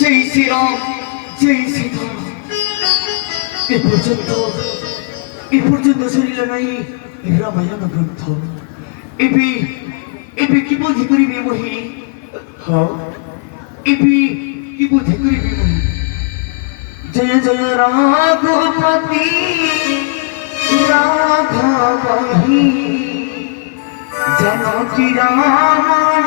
जय श्री राम जय श्री राम ए পর্যন্ত শরীরে নাই রামায়ণ গ্রন্থ এবি এবি কি বুঝি করিবে মহি হ্যাঁ এবি কি বুঝি করিবে মহি জয় জয় রাঘবপতি রাঘবহি জানকী রামণ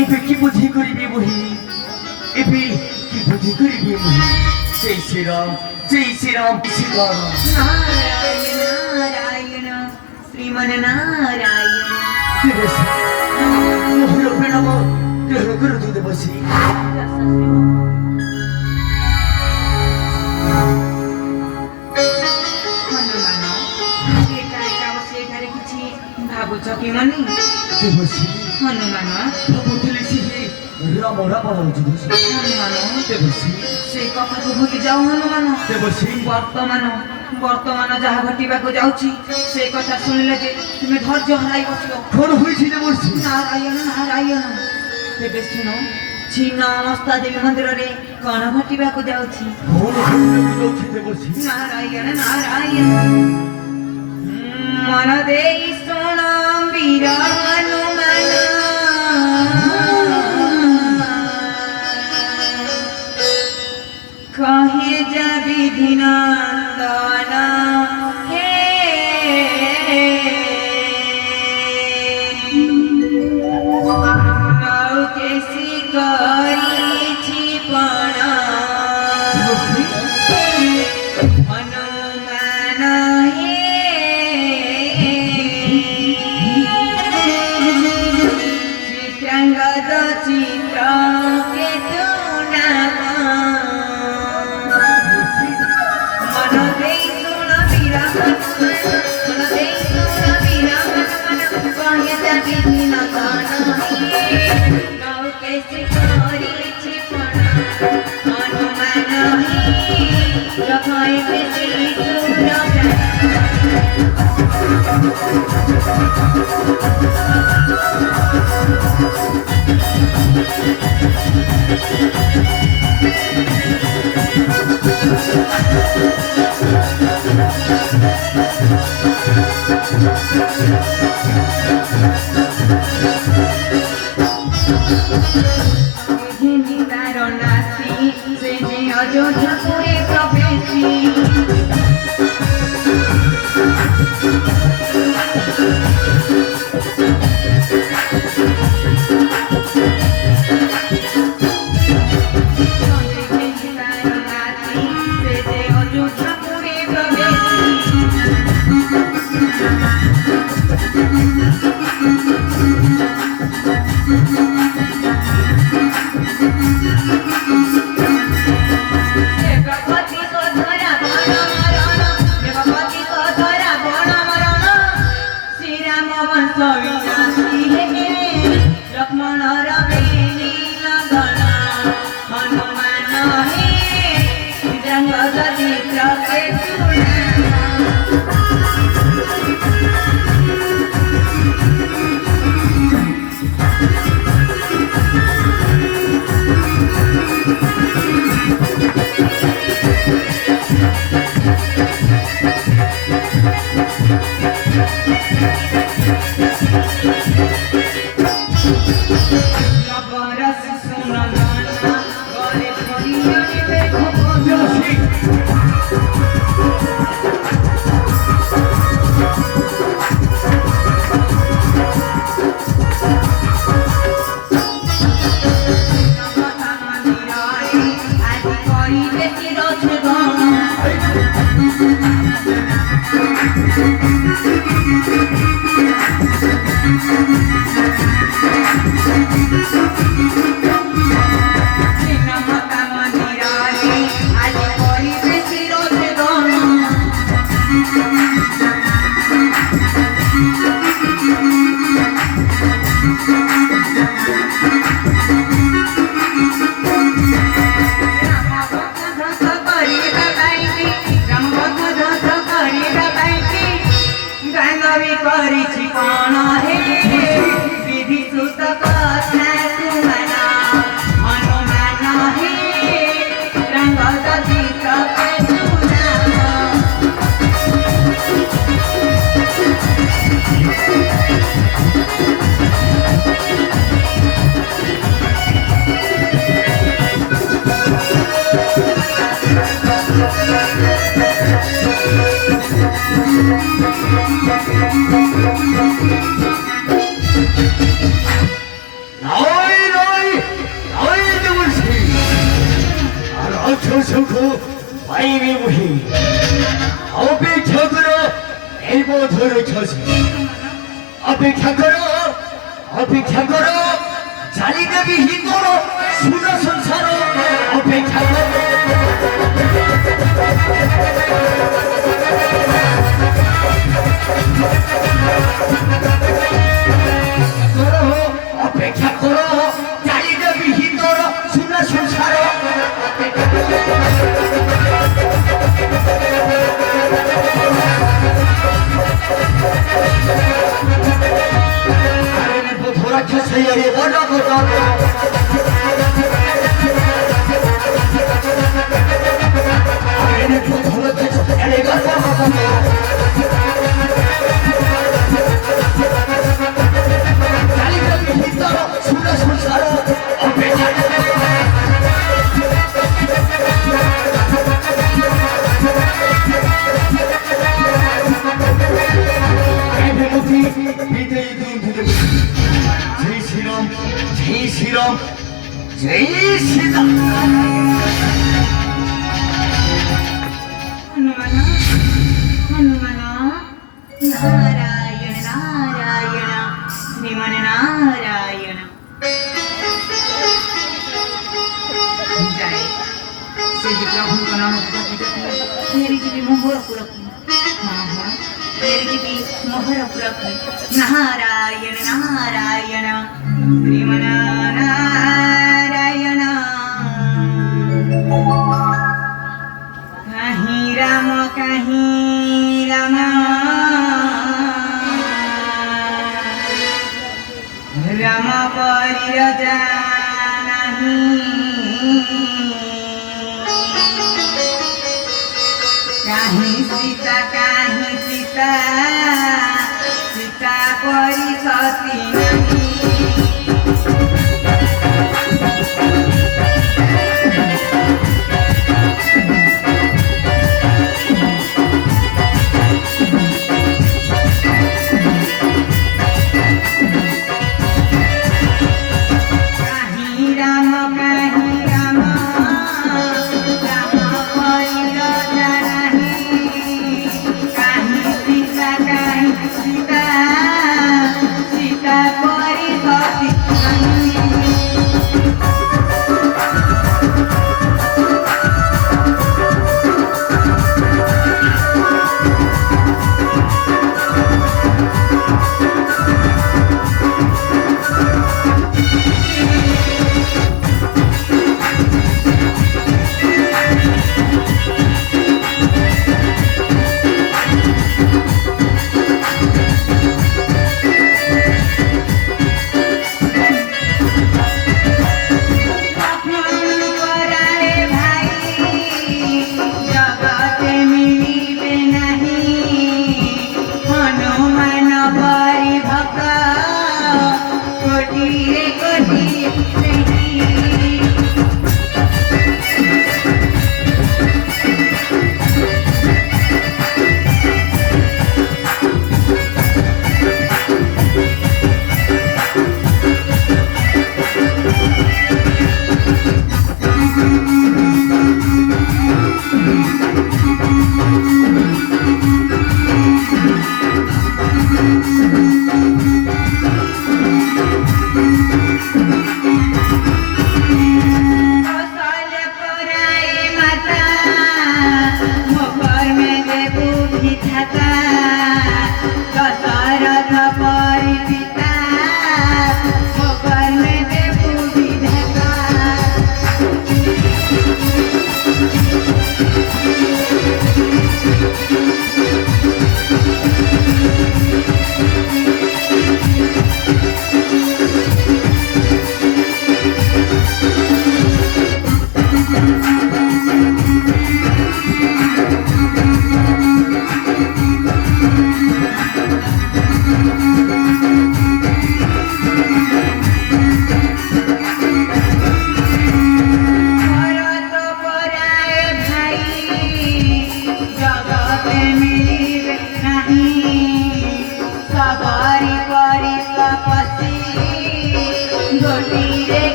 এবে কি বুদ্ধি করিবে মহি এবে কি বুদ্ধি করিবে মহি জয় শ্রীরাম জয় শ্রীরাম শ্রীরাম নারায়ণ নারায়ণ শ্রীমন নারায়ণ দেবশ্রী মহল প্রণাম গ্রহণ করতু দেবশ্রী ভাବୁଛ କି ମନି ଦେବଶ୍ରୀ ହନୁମାନ ଭାବୁଥିଲି ସେହି ରାମ ରାବଣ ଯୁଦ୍ଧ ହନୁମାନ ଦେବଶ୍ରୀ ସେଇ କଥାକୁ ଭୁଲି ଯାଉ ହନୁମାନ ଦେବଶ୍ରୀ ବର୍ତ୍ତମାନ ଯାହା ଘଟିବାକୁ ଯାଉଛି ସେ କଥା ଶୁଣିଲେ ଯେ ତୁମେ ଧୈର୍ଯ୍ୟ ହରାଇ ବସିବ କଣ ହୋଇଛି ଦେବଶ୍ରୀ ନାରାୟଣ ନାରାୟଣ ତେବେ ଶୁଣ ଛିନ୍ନ ଅବସ୍ଥା ଦେବୀ ମନ୍ଦିରରେ କଣ ଘଟିବାକୁ ଯାଉଛି କଣ ହୋଇବାକୁ ଯାଉଛି ଦେବଶ୍ରୀ ନାରାୟଣ ନାରାୟଣ ମନ ଦେଇ ଶୁଣ ବୀର ହନୁମାନ କହେ ଯା ବିଧି ନନ୍ଦନ ହେ ନୌକେଶୀ କରିଛି ପଣ ହନୁମାନ ହେ ଚିତ୍ରାଙ୍ଗଦ ଚିତ୍ର କେତୁ ନାମ ମନ ଦେଇ ଶୁଣ ବୀର ହନୁମାନ ମନ ଦେଇ ଶୁଣ ବୀର ହନୁମାନ କହେ ଯା ବିଧି ନନ୍ଦନ ନୌକେଶୀ କରିଛି ପଣ ହନୁମାନ ରଖାଇ ବେଶୀ ସୁର Thank you. गोविंदासी हे लक्ष्मण रवेणी नंदन हनुमान हे रंग चित्र के सुना अपेक्षा करो जाली देवी ही करो सुनो संसार अपेक्षा करो अपेक्षा करो जाली देवी ही करो सुनो संसार Sayari bodoh bodoh. Ini bodoh bodoh. Ini bodoh bodoh. Kali kali kita sudah sengsara. Oke. Ini mesti kita itu जय श्री राम जय श्री राम हनुमान हनुमान नारायण नारायण श्रीमान नारायण जय श्री प्रभु नाम मेरी जी मोहर पुरख हाँ हाँ मेरी जी मोहर पुरख नारायण नारायण श्रीमान नारायण कहीं राम राम परिरजा नहीं कहीं सीता सीता परी सती नहीं Sita